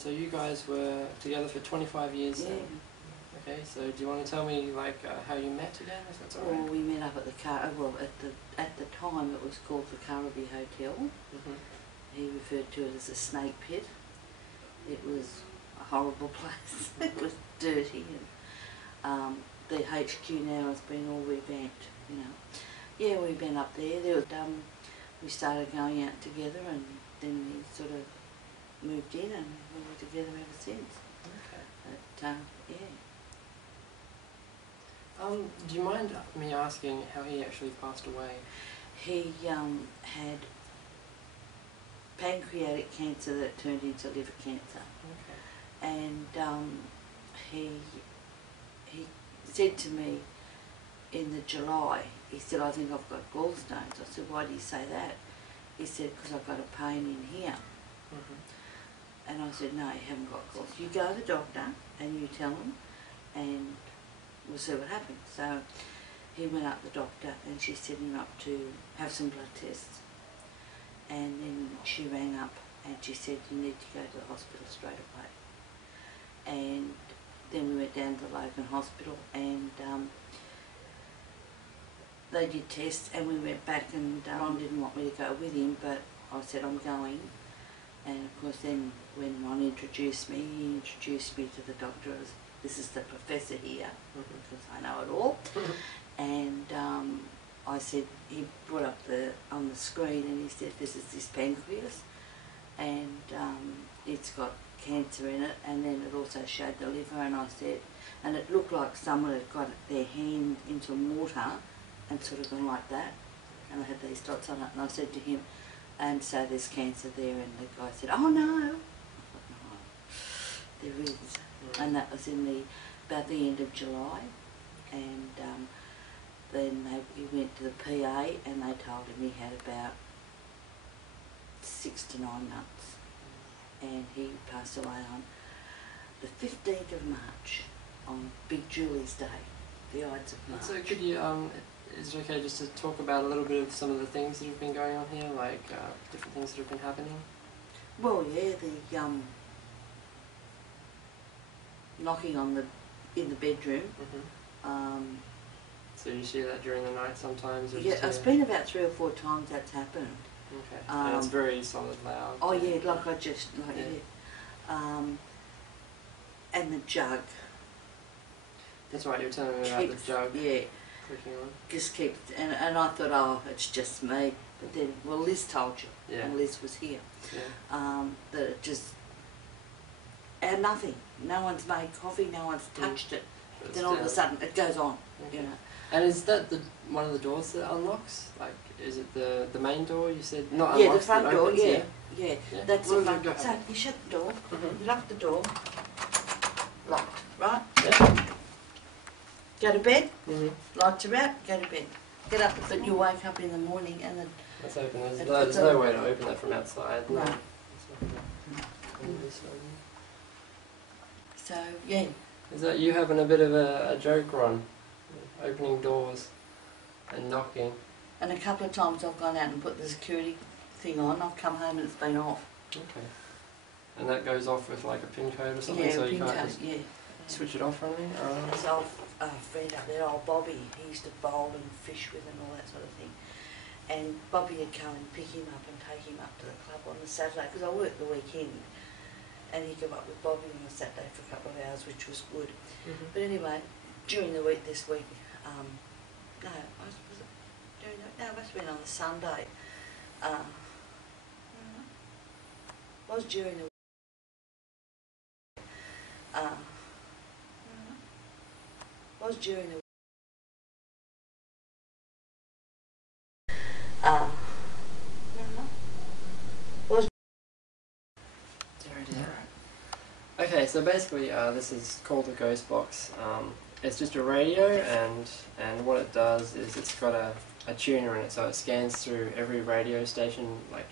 So you guys were together for 25 years then? Okay, so do you want to tell me how you met again, if that's alright? Well, we met up at the at the time it was called the Currabee Hotel. He referred to it as a snake pit. It was a horrible place. It was dirty, and the HQ now has been all revamped, you know. Yeah, we've been up there. We started going out together, and then we sort of moved in, and we were together ever since. Okay. But, yeah. Do you mind me asking how he actually passed away? He had pancreatic cancer that turned into liver cancer. Okay. And he said to me in the July, he said, I think I've got gallstones. I said, why do you say that? He said, because I've got a pain in here. And I said, no, you haven't got gallstones. You go to the doctor and you tell him, and we'll see what happens. So he went up to the doctor, and she sent him up to have some blood tests. And then she rang up and she said, you need to go to the hospital straight away. And then we went down to the Logan Hospital, and they did tests, and we went back, and Ron didn't want me to go with him, but I said, I'm going. And of course then when Ron introduced me, he introduced me to the doctor as, this is the professor here, because I know it all. And I said, he brought up on the screen, and he said, this is this pancreas, and it's got cancer in it, and then it also showed the liver, and I said, and it looked like someone had got their hand into mortar and sort of gone like that, and I had these dots on it, and I said to him, and so there's cancer there, and the guy said, oh no. I thought, no, there is. And that was in about the end of July, and then he went to the PA, and they told him he had about 6 to 9 months, and he passed away on the 15th of March, on Big Julie's Day, the Ides of March. So could you, is it okay just to talk about a little bit of some of the things that have been going on here, different things that have been happening? Well, yeah, the knocking on in the bedroom. So you see that during the night sometimes? Yeah, it's been about 3 or 4 times that's happened. Okay. And it's very solid loud. Oh yeah, and the jug. That's right, you were telling me about the jug. Yeah. Clicking on. Just keeps, and I thought, oh, it's just me. But then, well, Liz told you, and Liz was here, that it just, and nothing. No one's made coffee, no one's touched it. But then all of a sudden, it goes on, you know. And is that one of the doors that unlocks? Is it the main door? You said not unlocks. Yeah, the front door. Opens, yeah. That's the front door. So you shut the door, you lock the door, locked, right? Yeah. Go to bed. Lights are out. Go to bed. Get up, but you wake up in the morning and then. Let's open. There's no way to open that from outside. No. So yeah. Is that you having a bit of a joke, Ron? Opening doors and knocking. And a couple of times I've gone out and put the security thing on. I've come home and it's been off. Okay. And that goes off with a pin code or something, so you can't just switch it off or anything? So a friend up there, old Bobby, he used to bowl and fish with and all that sort of thing. And Bobby would come and pick him up and take him up to the club on the Saturday, because I worked the weekend. And he'd go up with Bobby on a Saturday for a couple of hours, which was good. But anyway, during the week this week, it must have been on the Sunday. Was during the was during the was Okay, so basically this is called a ghost box. It's just a radio, and what it does is it's got a tuner in it, so it scans through every radio station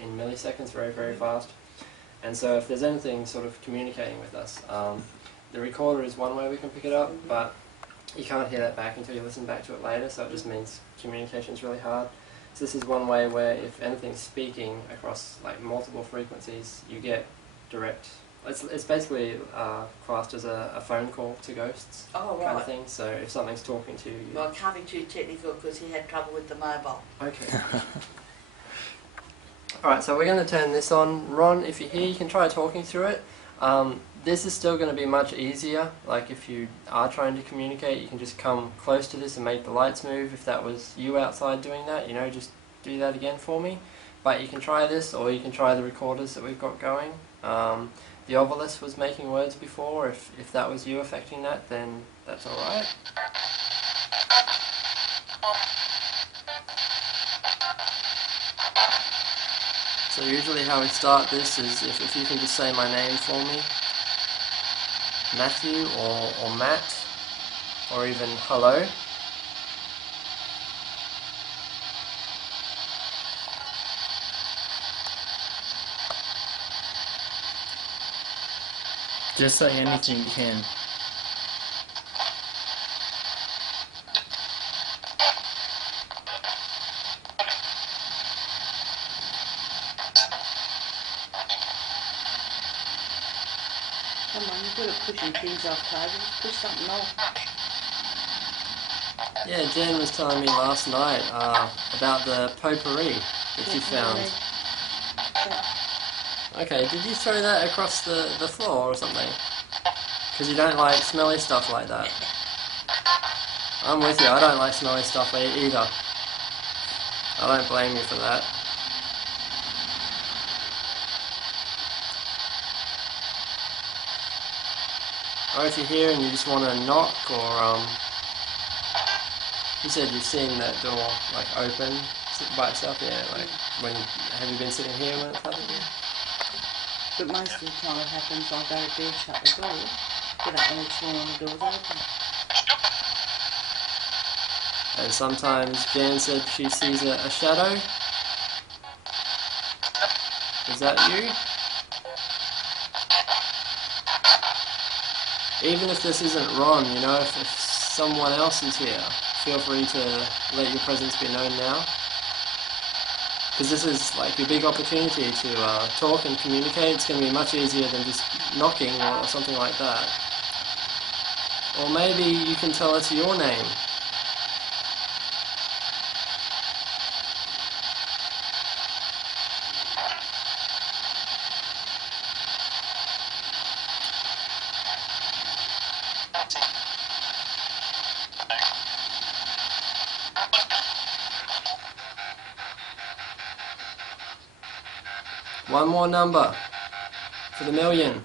in milliseconds, very, very fast. And so if there's anything sort of communicating with us, the recorder is one way we can pick it up, but you can't hear that back until you listen back to it later, so it just means communication's really hard. So this is one way where if anything's speaking across multiple frequencies, you get direct It's basically classed as a phone call to ghosts Oh, kind of right. thing. So if something's talking to you, Well, I can't be too technical because he had trouble with the mobile. okay. Alright, so we're going to turn this on. Ron, if you're here, you can try talking through it. This is still going to be much easier. Like if you are trying to communicate, you can just come close to this and make the lights move. If that was you outside doing that, you know, just do that again for me. But you can try this, or you can try the recorders that we've got going. The obelisk was making words before. If that was you affecting that, then that's alright. So usually how we start this is if you can just say my name for me. Matthew or Matt, or even hello. Just say anything you can. Come on, you're good at pushing things off, Craig. Push something off. Yeah, Jen was telling me last night about the potpourri that you found. Okay, did you throw that across the floor or something? Because you don't like smelly stuff like that. I'm with you, I don't like smelly stuff either. I don't blame you for that. Or if you're here and you just want to knock, or you said you've seen that door like open by itself, yeah, like when, have you been sitting here when it's happened? But most of the time it happens, I go to bed, shut the door, get up the next morning and the door's open. And sometimes Jan said she sees a shadow. Is that you? Even if this isn't Ron, you know, if someone else is here, feel free to let your presence be known now. Because this is like your big opportunity to talk and communicate. It's going to be much easier than just knocking or something like that. Or maybe you can tell us your name. One more number for the million.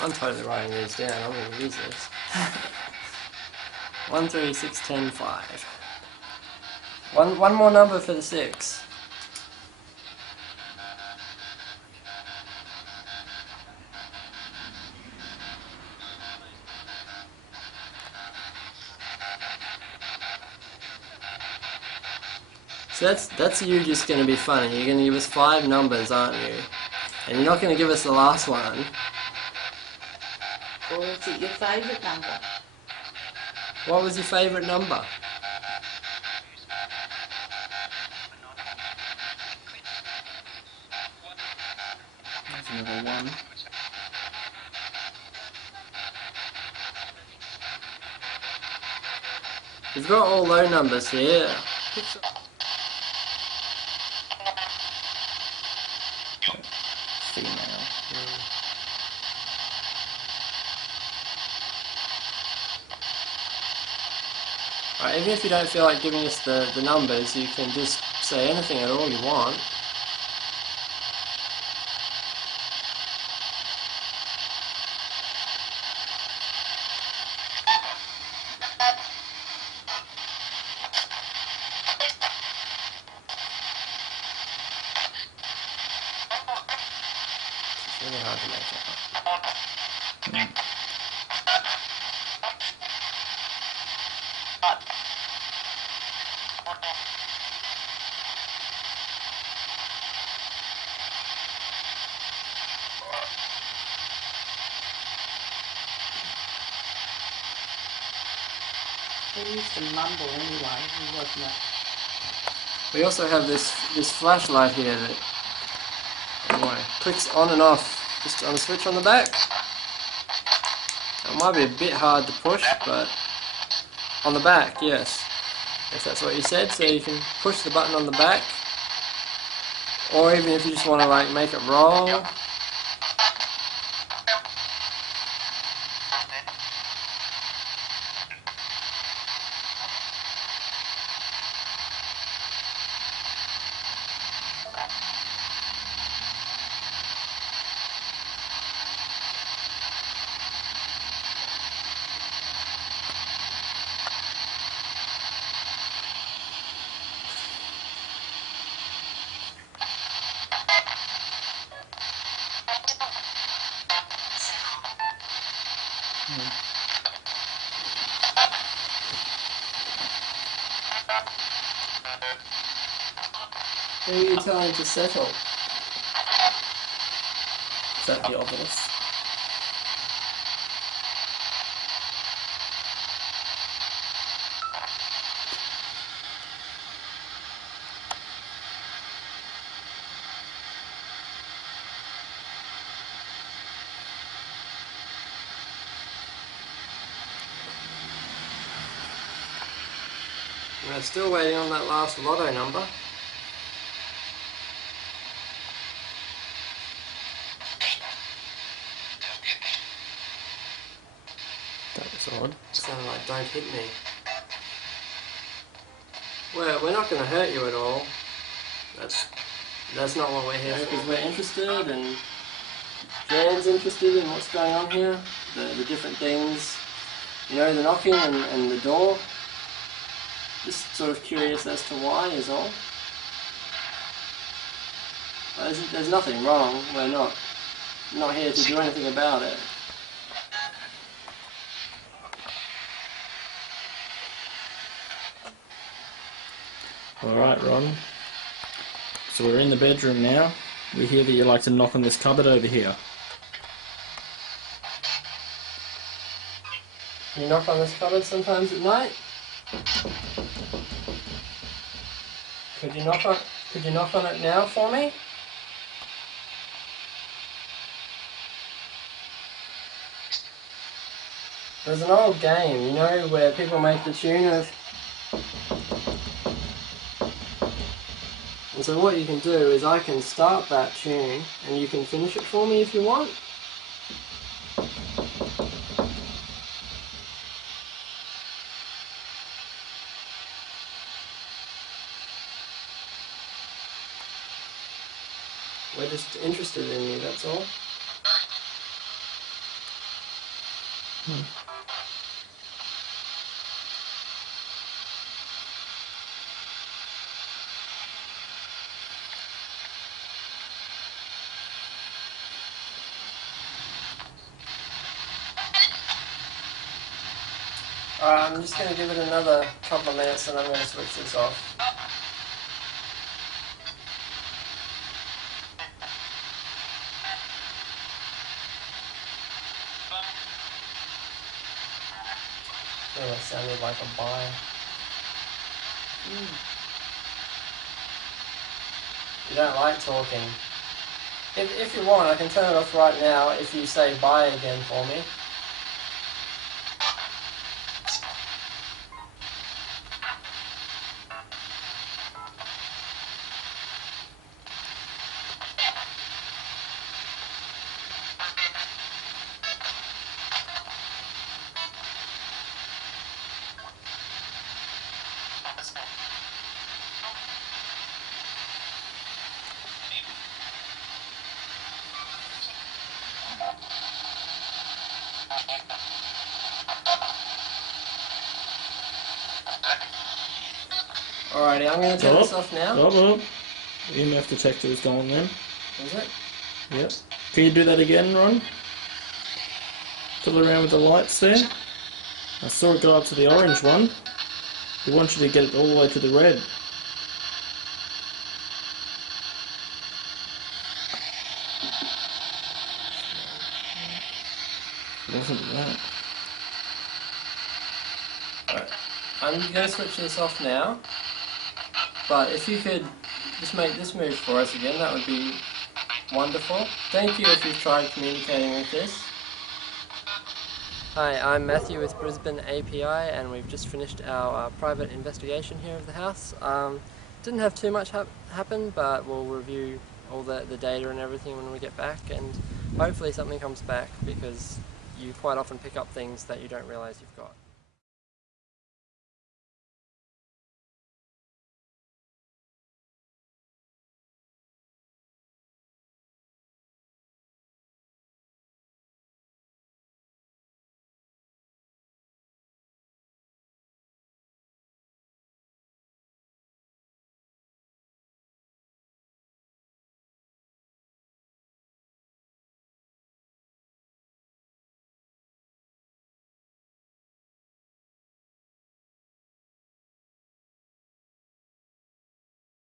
I'm totally writing these down. I'm going to use this. 1, 3, 6, 10, 5. One more number for the 6. So that's you just going to be funny. You're going to give us 5 numbers, aren't you? And you're not going to give us the last one. Or is it your favourite number? What was your favourite number? There's another 1. We've got all low numbers here. Female. Right, even if you don't feel like giving us the numbers, you can just say anything at all you want. It's really hard to make it up. He used to mumble anyway. He was not. We also have this flashlight here that anyway clicks on and off just on the switch on the back. It might be a bit hard to push, but on the back, yes. If that's what you said, so you can push the button on the back, or even if you just want to like make it roll. Who are you telling to settle? Is that the obelisk? We're still waiting on that last lotto number. That was odd. It sounded like "don't hit me." We're not going to hurt you at all. That's not what we're here for. Because we're interested, and Jan's interested in what's going on here, the different things. You know, the knocking and the door. Just sort of curious as to why is all. There's nothing wrong. We're not here to do anything about it. Alright, Ron. So we're in the bedroom now. We hear that you like to knock on this cupboard over here. You knock on this cupboard sometimes at night? Could you knock on it now for me? There's an old game, you know, where people make the tune of... And so what you can do is I can start that tune and you can finish it for me if you want. We're just interested in you, that's all. Alright, I'm just going to give it another couple of minutes and I'm going to switch this off. Oh, that sounded like a buy. You don't like talking. If you want, I can turn it off right now if you say buy again for me. Alrighty, I'm going to turn this off now. Oh. EMF detector is gone then. Is it? Yep. Can you do that again, Ron? Fiddle around with the lights there. I saw it go up to the orange one. We want you to get it all the way to the red. It wasn't that. Alright. I'm going to switch this off now, but if you could just make this move for us again, that would be wonderful. Thank you if you've tried communicating with this. Hi, I'm Matthew with BrisbaneAPI, and we've just finished our private investigation here of the house. Didn't have too much happen, but we'll review all the data and everything when we get back, and hopefully something comes back, because you quite often pick up things that you don't realise you've got.